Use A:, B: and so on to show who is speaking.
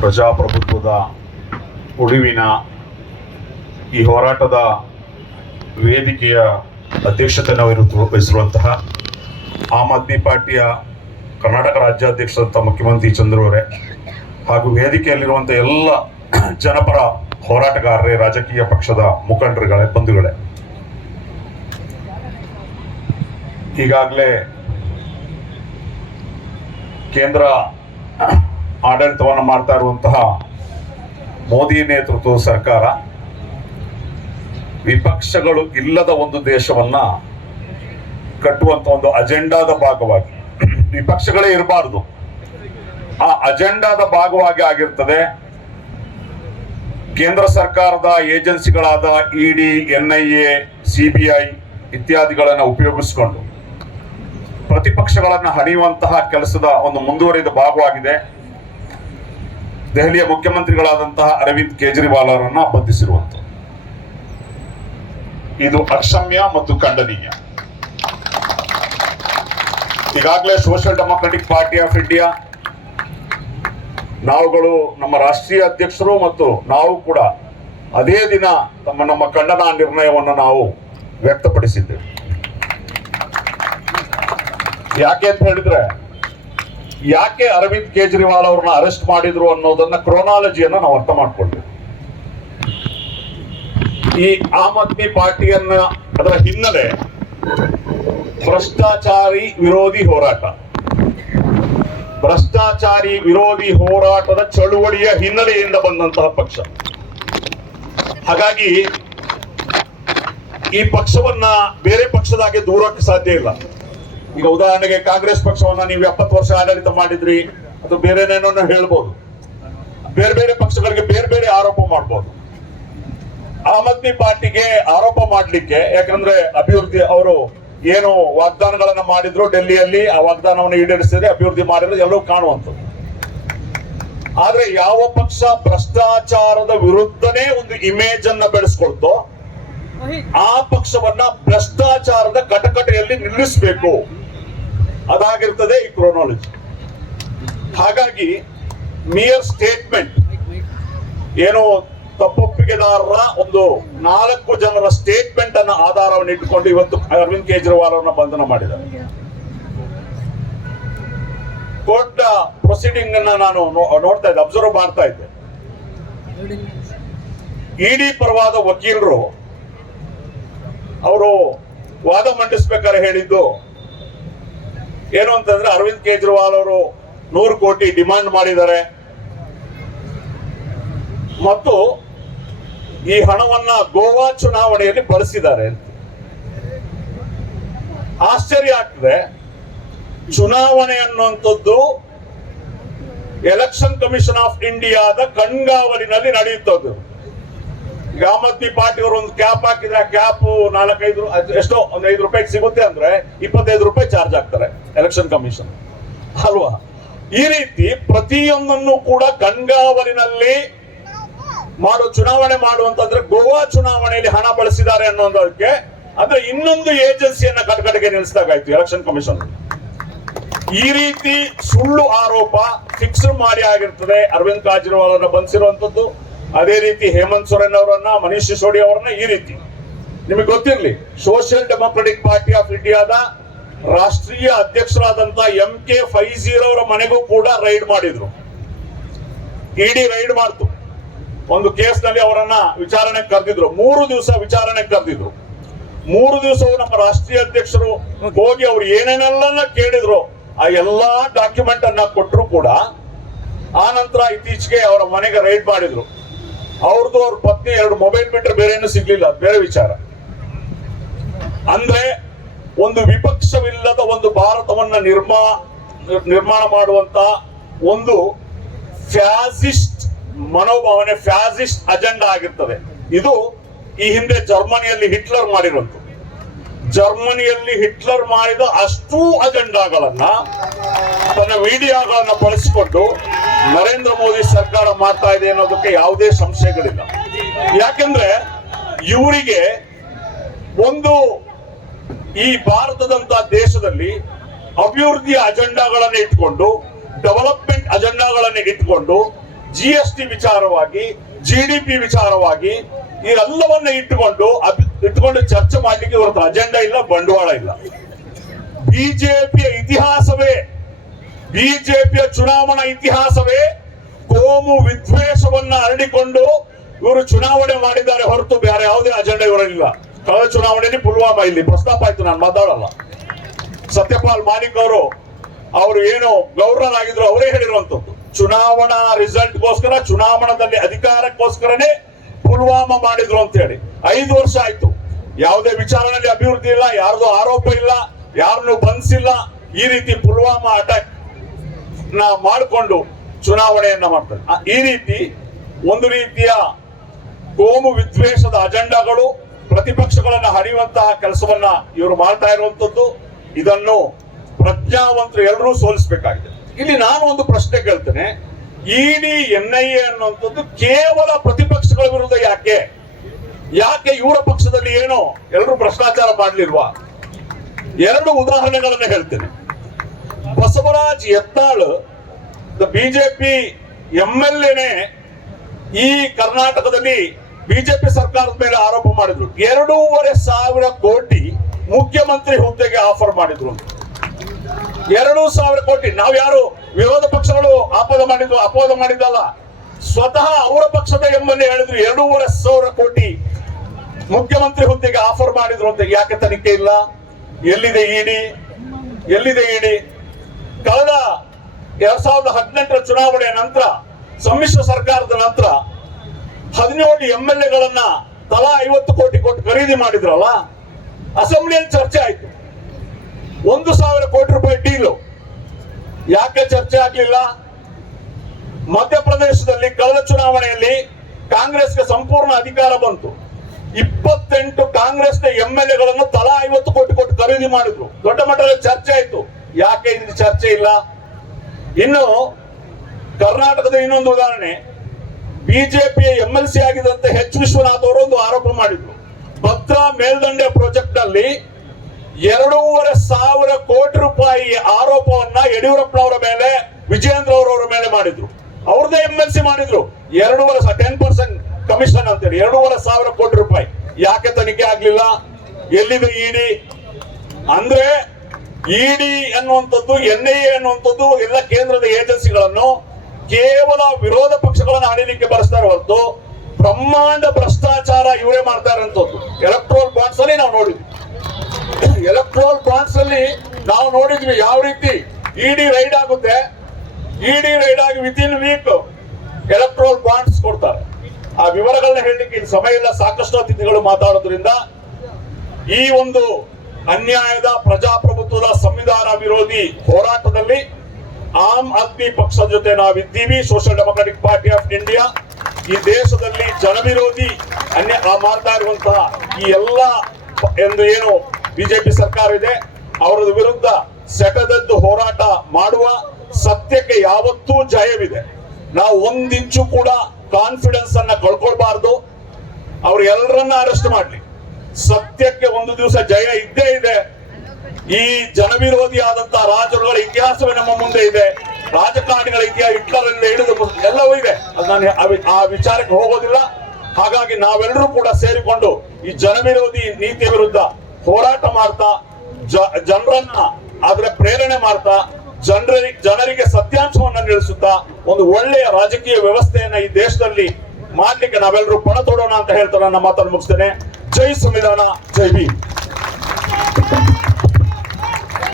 A: ಪ್ರಜಾಪ್ರಭುತ್ವದ ಉಳಿವಿನ ಈ ಹೋರಾಟದ ವೇದಿಕೆಯ ಅಧ್ಯಕ್ಷತೆಯನ್ನು ವಹಿರು- ವಹಿಸಿರುವಂತಹ ಆಮ್ ಆದ್ಮಿ ಪಾರ್ಟಿಯ ಕರ್ನಾಟಕ ರಾಜ್ಯಾಧ್ಯಕ್ಷರಂತ ಮುಖ್ಯಮಂತ್ರಿ ಚಂದ್ರು ಅವರೇ ಹಾಗೂ ವೇದಿಕೆಯಲ್ಲಿರುವಂಥ ಎಲ್ಲ ಜನಪರ ಹೋರಾಟಗಾರರೇ, ರಾಜಕೀಯ ಪಕ್ಷದ ಮುಖಂಡರುಗಳೇ, ಬಂಧುಗಳೇ. ಈಗಾಗಲೇ ಕೇಂದ್ರ ಆಡಳಿತವನ್ನು ಮಾಡ್ತಾ ಇರುವಂತಹ ಮೋದಿ ನೇತೃತ್ವದ ಸರ್ಕಾರ ವಿಪಕ್ಷಗಳು ಇಲ್ಲದ ಒಂದು ದೇಶವನ್ನ ಕಟ್ಟುವಂತ ಒಂದು ಅಜೆಂಡಾದ ಭಾಗವಾಗಿ ವಿಪಕ್ಷಗಳೇ ಇರಬಾರದು. ಆ ಅಜೆಂಡಾದ ಭಾಗವಾಗಿ ಆಗಿರ್ತದೆ. ಕೇಂದ್ರ ಸರ್ಕಾರದ ಏಜೆನ್ಸಿಗಳಾದ ಇಡಿ, ಎನ್ಐಎ, ಸಿಬಿಐ ಇತ್ಯಾದಿಗಳನ್ನು ಉಪಯೋಗಿಸಿಕೊಂಡು ಪ್ರತಿಪಕ್ಷಗಳನ್ನು ಹಣಿಯುವಂತಹ ಕೆಲಸದ ಒಂದು ಮುಂದುವರಿದ ಭಾಗವಾಗಿದೆ. ದೆಹಲಿಯ ಮುಖ್ಯಮಂತ್ರಿಗಳಾದಂತಹ ಅರವಿಂದ್ ಕೇಜ್ರಿವಾಲ್ ಅವರನ್ನ ಬಂಧಿಸಿರುವಂತ ಇದು ಅಕ್ಷಮ್ಯ ಮತ್ತು ಖಂಡನೀಯ. ಈಗಾಗಲೇ Social Democratic Party of India, ನಾವುಗಳು ನಮ್ಮ ರಾಷ್ಟ್ರೀಯ ಅಧ್ಯಕ್ಷರು ಮತ್ತು ನಾವು ಕೂಡ ಅದೇ ದಿನ ತಮ್ಮ ನಮ್ಮ ಖಂಡನ ನಿರ್ಣಯವನ್ನು ನಾವು ವ್ಯಕ್ತಪಡಿಸಿದ್ದೇವೆ. ಯಾಕೆ ಅಂತ ಹೇಳಿದ್ರೆ ಯಾಕೆ ಅರವಿಂದ್ ಕೇಜ್ರಿವಾಲ್ ಅವ್ರನ್ನ ಅರೆಸ್ಟ್ ಮಾಡಿದ್ರು ಅನ್ನೋದನ್ನ ಕ್ರೋನಾಲಜಿಯನ್ನ ನಾವು ಅರ್ಥ ಮಾಡ್ಕೊಳ್ಬೇಕು. ಈ ಆಮ್ ಆದ್ಮಿ ಪಾರ್ಟಿಯನ್ನ ಅದರ ಹಿನ್ನೆಲೆ ಭ್ರಷ್ಟಾಚಾರಿ ವಿರೋಧಿ ಹೋರಾಟ. ಭ್ರಷ್ಟಾಚಾರಿ ವಿರೋಧಿ ಹೋರಾಟದ ಚಳುವಳಿಯ ಹಿನ್ನೆಲೆಯಿಂದ ಬಂದಂತಹ ಪಕ್ಷ. ಹಾಗಾಗಿ ಈ ಪಕ್ಷವನ್ನ ಬೇರೆ ಪಕ್ಷದಾಗೆ ದೂರಕ್ಕೆ ಸಾಧ್ಯ ಇಲ್ಲ. ಈಗ ಉದಾಹರಣೆಗೆ ಕಾಂಗ್ರೆಸ್ ಪಕ್ಷವನ್ನ ನೀವು ಎಪ್ಪತ್ತು ವರ್ಷ ಆಡಳಿತ ಮಾಡಿದ್ರಿ, ಅದು ಬೇರೆನೇನೋ ಹೇಳ್ಬೋದು. ಬೇರೆ ಬೇರೆ ಪಕ್ಷಗಳಿಗೆ ಬೇರೆ ಬೇರೆ ಆರೋಪ ಮಾಡ್ಬೋದು. ಆಮ್ ಆದ್ಮಿ ಪಾರ್ಟಿಗೆ ಆರೋಪ ಮಾಡ್ಲಿಕ್ಕೆ, ಯಾಕಂದ್ರೆ ಅಭಿವೃದ್ಧಿ, ಅವರು ಏನು ವಾಗ್ದಾನಗಳನ್ನ ಮಾಡಿದ್ರು, ಡೆಲ್ಲಿಯಲ್ಲಿ ಆ ವಾಗ್ದಾನವನ್ನು ಈಡೇರಿಸಿದ್ರೆ ಅಭಿವೃದ್ಧಿ ಮಾಡಿದ್ರೆ ಎಲ್ಲರೂ ಕಾಣುವಂಥದ್ದು. ಆದ್ರೆ ಯಾವ ಪಕ್ಷ ಭ್ರಷ್ಟಾಚಾರದ ವಿರುದ್ಧನೇ ಒಂದು ಇಮೇಜ್ ಅನ್ನ ಬೆಳೆಸ್ಕೊಳ್ತೋ, ಆ ಪಕ್ಷವನ್ನ ಭ್ರಷ್ಟಾಚಾರದ ಕಟಕಟೆಯಲ್ಲಿ ನಿಲ್ಲಿಸಬೇಕು. ಅದಾಗಿರ್ತದೆ ಈ ಕ್ರೋನಾಲಜಿ ಹಾಗಾಗಿ ಮಿಯರ್ ಸ್ಟೇಟ್ಮೆಂಟ್ ಏನು ತಪ್ಪೊಪ್ಪಿಗೆದಾರರ ಒಂದು ನಾಲ್ಕು ಜನರ ಸ್ಟೇಟ್ಮೆಂಟ್ ಅನ್ನ ಆಧಾರವನ್ನು ಇಟ್ಟುಕೊಂಡು ಇವತ್ತು ಅರವಿಂದ್ ಕೇಜ್ರಿವಾಲ್ ಅವರನ್ನ ಬಂಧನ ಮಾಡಿದ್ದಾರೆ. ಕೋರ್ಟ್ ಪ್ರೊಸೀಡಿಂಗ್ ಅನ್ನ ನಾನು ನೋಡ್ತಾ ಇದ್ದೆ ಅಬ್ಸರ್ವ್ ಮಾಡ್ತಾ ಇದ್ದೆ. ಇಡಿ ಪರವಾದ ವಕೀಲರು, ಅವರು ವಾದ ಮಂಡಿಸ್ಬೇಕಾದ್ರೆ ಹೇಳಿದ್ದು ಏನು ಅಂತಂದ್ರೆ ಅರವಿಂದ್ ಕೇಜ್ರಿವಾಲ್ ಅವರು ನೂರು ಕೋಟಿ ಡಿಮಾಂಡ್ ಮಾಡಿದ್ದಾರೆ. ಮತ್ತು ಈ ಹಣವನ್ನ ಗೋವಾ ಚುನಾವಣೆಯಲ್ಲಿ ಬಳಸಿದ್ದಾರೆ ಆಶ್ಚರ್ಯ ಆಗ್ತದೆ. ಚುನಾವಣೆ ಅನ್ನುವಂಥದ್ದು ಎಲೆಕ್ಷನ್ ಕಮಿಷನ್ ಆಫ್ ಇಂಡಿಯಾದ ಕಣ್ಗಾವಲಿನಲ್ಲಿ ನಡೆಯುತ್ತದ್ದು. ಈಗ ಆಮ್ ಪಾರ್ಟಿ ಅವರು ಒಂದು ಕ್ಯಾಪ್ ಹಾಕಿದ್ರೆ ಆ ಕ್ಯಾಪ್ ನಾಲ್ಕೈದು ಎಷ್ಟೋ, ಒಂದು ಐದು ರೂಪಾಯಿಗೆ ಸಿಗುತ್ತೆ ಅಂದ್ರೆ ಇಪ್ಪತ್ತೈದು ರೂಪಾಯಿ ಚಾರ್ಜ್ ಆಗ್ತಾರೆ ಎಲೆಕ್ಷನ್ ಕಮಿಷನ್ ಅಲ್ವಾ? ಈ ರೀತಿ ಪ್ರತಿಯೊಂದನ್ನು ಕೂಡ ಗಂಗಾವರಿನಲ್ಲಿ ಮಾಡೋ, ಚುನಾವಣೆ ಮಾಡುವಂತಂದ್ರೆ ಗೋವಾ ಚುನಾವಣೆಯಲ್ಲಿ ಹಣ ಬಳಸಿದ್ದಾರೆ ಅನ್ನೋದಕ್ಕೆ ಅಂದ್ರೆ ಇನ್ನೊಂದು ಏಜೆನ್ಸಿಯನ್ನ ಕಟಕಟೆಗೆ ನಿಲ್ಲಿಸಿದಾಗಾಯ್ತು ಎಲೆಕ್ಷನ್ ಕಮಿಷನ್ ಈ ರೀತಿ ಸುಳ್ಳು ಆರೋಪ ಫಿಕ್ಸ್ ಮಾಡಿ ಆಗಿರ್ತದೆ. ಅರವಿಂದ್ ಕೇಜ್ರಿವಾಲ್ ಅವರನ್ನ ಬಂಧಿಸಿರುವಂತದ್ದು ಅದೇ ರೀತಿ ಹೇಮಂತ್ ಸೊರೇನ್ ಅವರನ್ನ, ಮನೀಶ್ ಸಿಸೋಡಿ ಅವರನ್ನ ಈ ರೀತಿ. ನಿಮಗೆ ಗೊತ್ತಿರಲಿ ಸೋಷಿಯಲ್ ಡೆಮೊಕ್ರೆಟಿಕ್ ಪಾರ್ಟಿ ಆಫ್ ಇಂಡಿಯಾದ ರಾಷ್ಟ್ರೀಯ ಅಧ್ಯಕ್ಷರಾದಂತ ಎಂ ಕೆ ಫೈಜೀರ್ ಅವರ ಮನೆಗೂ ಕೂಡ ರೈಡ್ ಮಾಡಿದ್ರು. ಇಡಿ ರೈಡ್ ಮಾಡ್ತು. ಒಂದು ಕೇಸ್ನಲ್ಲಿ ಅವರನ್ನ ವಿಚಾರಣೆ ಕರೆದಿದ್ರು. ಮೂರು ದಿವಸ ವಿಚಾರಣೆ ಕರೆದಿದ್ರು. ಮೂರು ದಿವಸ ನಮ್ಮ ರಾಷ್ಟ್ರೀಯ ಅಧ್ಯಕ್ಷರು ಹೋಗಿ ಅವ್ರು ಏನೇನೆಲ್ಲ ಕೇಳಿದ್ರು, ಆ ಎಲ್ಲಾ ಡಾಕ್ಯುಮೆಂಟ್ ಅನ್ನ ಕೊಟ್ಟರು ಕೂಡ. ಆ ನಂತರ ಇತ್ತೀಚೆಗೆ ಅವರ ಮನೆಗೆ ರೈಡ್ ಮಾಡಿದ್ರು. ಅವ್ರದ್ದು ಅವ್ರ ಪತ್ನಿ ಎರಡು ಮೊಬೈಲ್ ಬಿಟ್ಟರೆ ಬೇರೆ ಏನು ಸಿಗ್ಲಿಲ್ಲ. ಬೇರೆ ವಿಚಾರ. ಅಂದ್ರೆ ಒಂದು ವಿಪಕ್ಷವಿಲ್ಲದ ಒಂದು ಭಾರತವನ್ನ ನಿರ್ಮಾ, ನಿರ್ಮಾಣ ಮಾಡುವಂತ ಒಂದು ಫ್ಯಾಸಿಸ್ಟ್ ಮನೋಭಾವನೆ, ಫ್ಯಾಸಿಸ್ಟ್ ಅಜೆಂಡಾ ಆಗಿರ್ತದೆ. ಇದು ಈ ಹಿಂದೆ ಜರ್ಮನಿಯಲ್ಲಿ ಹಿಟ್ಲರ್ ಮಾಡಿರುವಂತ ಜರ್ಮನಿಯಲ್ಲಿ ಹಿಟ್ಲರ್ ಮಾಡಿದ ಅಷ್ಟೂ ಅಜೆಂಡಾಗಳನ್ನ ತನ್ನ ಮೀಡಿಯಾಗಳನ್ನ ಬಳಸಿಕೊಂಡು ನರೇಂದ್ರ ಮೋದಿ ಸರ್ಕಾರ ಮಾಡ್ತಾ ಇದೆ ಅನ್ನೋದಕ್ಕೆ ಯಾವುದೇ ಸಂಶಯಗಳಿಲ್ಲ. ಯಾಕೆಂದ್ರೆ ಇವರಿಗೆ ಒಂದು ಈ ಭಾರತದಂತ ದೇಶದಲ್ಲಿ ಅಭಿವೃದ್ಧಿಯ ಅಜೆಂಡಾಗಳನ್ನ ಇಟ್ಕೊಂಡು, ಡೆವಲಪ್ಮೆಂಟ್ ಅಜೆಂಡಾಗಳನ್ನು ಇಟ್ಕೊಂಡು ಜಿ ಎಸ್ ಟಿ ವಿಚಾರವಾಗಿ ಜಿ ಡಿ ಪಿ ವಿಚಾರವಾಗಿ ಇದೆಲ್ಲವನ್ನ ಇಟ್ಟುಕೊಂಡು ಇಟ್ಕೊಂಡು ಚರ್ಚೆ ಮಾಡಲಿಕ್ಕೆ ಇವತ್ತು ಅಜೆಂಡಾ ಇಲ್ಲ, ಬಂಡವಾಳ ಇಲ್ಲ. ಬಿಜೆಪಿಯ ಇತಿಹಾಸವೇ ಬಿಜೆಪಿಯ ಚುನಾವಣಾ ಇತಿಹಾಸವೇ ಕೋಮು ವಿದ್ವೇಷವನ್ನ ಹರಡಿಕೊಂಡು ಇವರು ಚುನಾವಣೆ ಮಾಡಿದ್ದಾರೆ ಹೊರತು ಬೇರೆ ಯಾವುದೇ ಅಜೆಂಡಾ ಇವರಲ್ಲಿಲ್ಲ. ಕಳೆದ ಚುನಾವಣೆಯಲ್ಲಿ ಪುಲ್ವಾಮಾ ಇಲ್ಲಿ ಪ್ರಸ್ತಾಪ ಆಯ್ತು, ನಾನು ಮಾತಾಡಲ್ಲ. ಸತ್ಯಪಾಲ್ ಮಾಲಿಕ್ ಅವರು ಅವರು ಏನು ಆಗಿದ್ರು ಅವರೇ ಹೇಳಿರುವಂತದ್ದು ಚುನಾವಣಾ ರಿಸಲ್ಟ್ ಗೋಸ್ಕರ ಚುನಾವಣಾದಲ್ಲಿ ಅಧಿಕಾರಕ್ಕೋಸ್ಕರನೇ ಪುಲ್ವಾಮಾ ಮಾಡಿದ್ರು ಅಂತ ಹೇಳಿ. ಐದು ವರ್ಷ ಆಯ್ತು. ಯಾವುದೇ ವಿಚಾರದಲ್ಲಿ ಅಭಿವೃದ್ಧಿ ಇಲ್ಲ, ಯಾರ್ದು ಆರೋಪ ಇಲ್ಲ ಯಾರನ್ನು ಬಂಧಿಸಿಲ್ಲ, ಈ ರೀತಿ ಪುಲ್ವಾಮಾ ಅಟ್ಯಾಕ್ನ ಮಾಡಿಕೊಂಡು ಚುನಾವಣೆಯನ್ನ ಮಾಡ್ತಾರೆ. ಈ ರೀತಿ ಒಂದು ರೀತಿಯ ಕೋಮು ವಿದ್ವೇಷದ ಅಜೆಂಡಾಗಳು ಪ್ರತಿಪಕ್ಷಗಳನ್ನ ಹರಿಯುವಂತಹ ಕೆಲಸವನ್ನ ಇವರು ಮಾಡ್ತಾ ಇರುವಂತದ್ದು, ಇದನ್ನು ಪ್ರಜ್ಞಾವಂತರು ಎಲ್ಲರೂ ಸೋಲಿಸಬೇಕಾಗಿದೆ. ಇಲ್ಲಿ ನಾನು ಒಂದು ಪ್ರಶ್ನೆ ಕೇಳ್ತೇನೆ. ಇಡಿ ಎನ್ ಐ ಎ ಅನ್ನುವಂಥದ್ದು ಕೇವಲ ಪ್ರತಿಪಕ್ಷಗಳ ವಿರುದ್ಧ ಯಾಕೆ? ಯಾಕೆ ಇವರ ಪಕ್ಷದಲ್ಲಿ ಏನು ಎಲ್ಲರೂ ಭ್ರಷ್ಟಾಚಾರ ಮಾಡಲಿಲ್ವ? ಎರಡು ಉದಾಹರಣೆಗಳನ್ನ ಹೇಳ್ತೇನೆ. Basavaraj Yatnal BJP M L ಎನೆ ಈ ಕರ್ನಾಟಕದಲ್ಲಿ ಬಿಜೆಪಿ ಸರ್ಕಾರದ ಮೇಲೆ ಆರೋಪ ಮಾಡಿದ್ರು. ಎರಡೂವರೆ ಸಾವಿರ ಕೋಟಿ ಮುಖ್ಯಮಂತ್ರಿ ಹುದ್ದೆಗೆ ಆಫರ್ ಮಾಡಿದ್ರು. ಎರಡು ಸಾವಿರ ಕೋಟಿ. ನಾವು ಯಾರು? ವಿರೋಧ ಪಕ್ಷಗಳು ಆಪದ ಮಾಡಿದ್ರು ಅಪೋದ ಮಾಡಿದ್ದಲ್ಲ. ಸ್ವತಃ ಅವರ ಪಕ್ಷದ ಎಂಬಲ್ಲಿ ಹೇಳಿದ್ರು. ಎರಡೂವರೆ ಸಾವಿರ ಕೋಟಿ ಮುಖ್ಯಮಂತ್ರಿ ಹುದ್ದೆಗೆ ಆಫರ್ ಮಾಡಿದ್ರು ಅಂತ. ಯಾಕೆ ತನಿಖೆ ಇಲ್ಲ? ಎಲ್ಲಿದೆ ಇಡಿ? ಎಲ್ಲಿದೆ ಇಡಿ? ಕಳೆದ ಎರಡ್ ಸಾವಿರದ ಹದಿನೆಂಟರ ಚುನಾವಣೆಯ ನಂತರ, ಸಮ್ಮಿಶ್ರ ಸರ್ಕಾರದ ನಂತರ ಹದಿನೇಳು ಎಂ ಎಲ್ ಎಗಳನ್ನ ತಲಾ ಐವತ್ತು ಕೋಟಿ ಕೊಟ್ಟು ಖರೀದಿ ಮಾಡಿದ್ರಲ್ಲ, ಅಸೆಂಬ್ಲಿಯಲ್ಲಿ ಚರ್ಚೆ ಆಯ್ತು. ಒಂದು ಸಾವಿರ ಕೋಟಿ ರೂಪಾಯಿ ಡೀಲು. ಯಾಕೆ ಚರ್ಚೆ ಆಗ್ಲಿಲ್ಲ? ಮಧ್ಯಪ್ರದೇಶದಲ್ಲಿ ಕಳೆದ ಚುನಾವಣೆಯಲ್ಲಿ ಕಾಂಗ್ರೆಸ್ಗೆ ಸಂಪೂರ್ಣ ಅಧಿಕಾರ ಬಂತು. ಇಪ್ಪತ್ತೆಂಟು ಕಾಂಗ್ರೆಸ್ನ ಎಂ ಎಲ್ ಎಗಳನ್ನು ತಲಾ ಐವತ್ತು ಕೋಟಿ ಕೊಟ್ಟು ಖರೀದಿ ಮಾಡಿದ್ರು. ದೊಡ್ಡ ಮಟ್ಟದಲ್ಲಿ ಚರ್ಚೆ ಆಯ್ತು. ಯಾಕೆ ಇದು ಚರ್ಚೆ ಇಲ್ಲ? ಇನ್ನು ಕರ್ನಾಟಕದ ಇನ್ನೊಂದು ಉದಾಹರಣೆ. ಬಿಜೆಪಿಯ ಎಂ ಎಲ್ ಸಿ ಆಗಿದಂತೆ ಎಚ್ ವಿಶ್ವನಾಥ್ ಅವರು ಒಂದು ಆರೋಪ ಮಾಡಿದ್ರು. ಭದ್ರಾ ಮೇಲ್ದಂಡೆ ಪ್ರಾಜೆಕ್ಟ್ನಲ್ಲಿ ಎರಡೂವರೆ ಸಾವಿರ ಕೋಟಿ ರೂಪಾಯಿ ಆರೋಪವನ್ನ ಯಡಿಯೂರಪ್ಪನವರ ಮೇಲೆ ವಿಜೇಂದ್ರ ಅವರವರ ಮೇಲೆ ಮಾಡಿದ್ರು. ಅವ್ರದೇ ಎಂ ಎಲ್ ಸಿ ಮಾಡಿದ್ರು. ಎರಡೂವರೆ ಟೆನ್ ಪರ್ಸೆಂಟ್ ಕಮಿಷನ್ ಅಂತೇಳಿ, ಎರಡೂವರೆ ಸಾವಿರ ಕೋಟಿ ರೂಪಾಯಿ. ಯಾಕೆ ತನಿಖೆ ಆಗ್ಲಿಲ್ಲ? ಎಲ್ಲಿದೆ ಇಡಿ ಅಂದ್ರೆ ಇಡಿ ಅನ್ನುವಂಥದ್ದು ಎನ್ ಎ ಅನ್ನುವಂಥದ್ದು ಎಲ್ಲ ಕೇಂದ್ರದ ಏಜೆನ್ಸಿಗಳನ್ನು ಕೇವಲ ವಿರೋಧ ಪಕ್ಷಗಳನ್ನು ಆಡಲಿಕ್ಕೆ ಬಳಸ್ತಾರೆ ಹೊರತು ಬ್ರಹ್ಮಾಂಡ ಭ್ರಷ್ಟಾಚಾರ ಇವರೇ ಮಾಡ್ತಾರೆ ಅಂತದ್ದು ಎಲೆಕ್ಟ್ರೋಲ್ ಬಾಂಡ್ಸ್ ಅಲ್ಲಿ ನಾವು ನೋಡಿದ್ವಿ. ಎಲೆಕ್ಟ್ರೋಲ್ ಬಾಂಡ್ಸ್ ಅಲ್ಲಿ ನಾವು ನೋಡಿದ್ವಿ ಯಾವ ರೀತಿ ಇಡಿ ರೈಡ್ ಆಗುತ್ತೆ. ಇಡಿ ರೈಡ್ ಆಗಿ ವಿತ್ ವೀಕ್ ಎಲೆಕ್ಟ್ರೋಲ್ ಬಾಂಡ್ಸ್ ಕೊಡ್ತಾರೆ. ಆ ವಿವರಗಳನ್ನ ಹೇಳಲಿಕ್ಕೆ ಇಲ್ಲಿ ಸಮಯ ಇಲ್ಲ, ಸಾಕಷ್ಟು ಅತಿಥಿಗಳು ಮಾತಾಡೋದ್ರಿಂದ ಈ ಒಂದು ಅನ್ಯಾಯದ ಪ್ರಜಾಪ್ರಭುತ್ವದ ಸಂವಿಧಾನ ವಿರೋಧಿ ಹೋರಾಟದಲ್ಲಿ ಆಮ್ ಆದ್ಮಿ ಪಕ್ಷದ ಜೊತೆ ನಾವಿದ್ದೀವಿ Social Democratic Party of India ಈ ದೇಶದಲ್ಲಿ ಜನವಿರೋಧಿ ಅನ್ಯ ಆ ಮಾಡ್ತಾ ಇರುವಂತಹ ಈ ಎಲ್ಲ ಎಂದು ಏನು ಬಿಜೆಪಿ ಸರ್ಕಾರ ಇದೆ, ಅವರ ವಿರುದ್ಧ ಸೆಟದದ್ದು ಹೋರಾಟ ಮಾಡುವ ಸತ್ಯಕ್ಕೆ ಯಾವತ್ತೂ ಜಯವಿದೆ. ನಾವು ಒಂದಿಂಚು ಕೂಡ ಕಾನ್ಫಿಡೆನ್ಸ್ ಅನ್ನ ಕಳ್ಕೊಳ್ಬಾರ್ದು. ಅವ್ರು ಎಲ್ಲರನ್ನ ಅರೆಸ್ಟ್ ಮಾಡ್ಲಿ. ಸತ್ಯಕ್ಕೆ ಒಂದು ದಿವಸ ಜಯ ಇದ್ದೇ ಇದೆ. ಈ ಜನವಿರೋಧಿ ಆದಂತಹ ರಾಜರುಗಳ ಇತಿಹಾಸವೇ ನಮ್ಮ ಮುಂದೆ ಇದೆ. ರಾಜಕಾರಣಿಗಳ ಇತಿಹಾಸ ಹಿಟ್ಲರಿಂದ ಹಿಡಿದು ಎಲ್ಲವೂ ಇದೆ. ಅದು ನಾನು ಆ ವಿಚಾರಕ್ಕೆ ಹೋಗೋದಿಲ್ಲ. ಹಾಗಾಗಿ ನಾವೆಲ್ಲರೂ ಕೂಡ ಸೇರಿಕೊಂಡು ಈ ಜನವಿರೋಧಿ ನೀತಿಯ ವಿರುದ್ಧ ಹೋರಾಟ ಮಾಡ್ತಾ ಜನರನ್ನ ಅದರ ಪ್ರೇರಣೆ ಮಾಡ್ತಾ ಜನರಿಗೆ ಜನರಿಗೆ ಸತ್ಯಾಂಶವನ್ನ ನಿಲ್ಲಿಸುತ್ತಾ ಒಂದು ಒಳ್ಳೆಯ ರಾಜಕೀಯ ವ್ಯವಸ್ಥೆಯನ್ನ ಈ ದೇಶದಲ್ಲಿ ಮಾಡ್ಲಿಕ್ಕೆ ನಾವೆಲ್ಲರೂ ಪಣ ತೊಡೋಣ ಅಂತ ಹೇಳ್ತಾ ನನ್ನ ಮಾತನ್ನು ಮುಗಿಸ್ತೇನೆ. ಜೈ ಸಂವಿಧಾನ, ಜೈ ಭೀಮ್.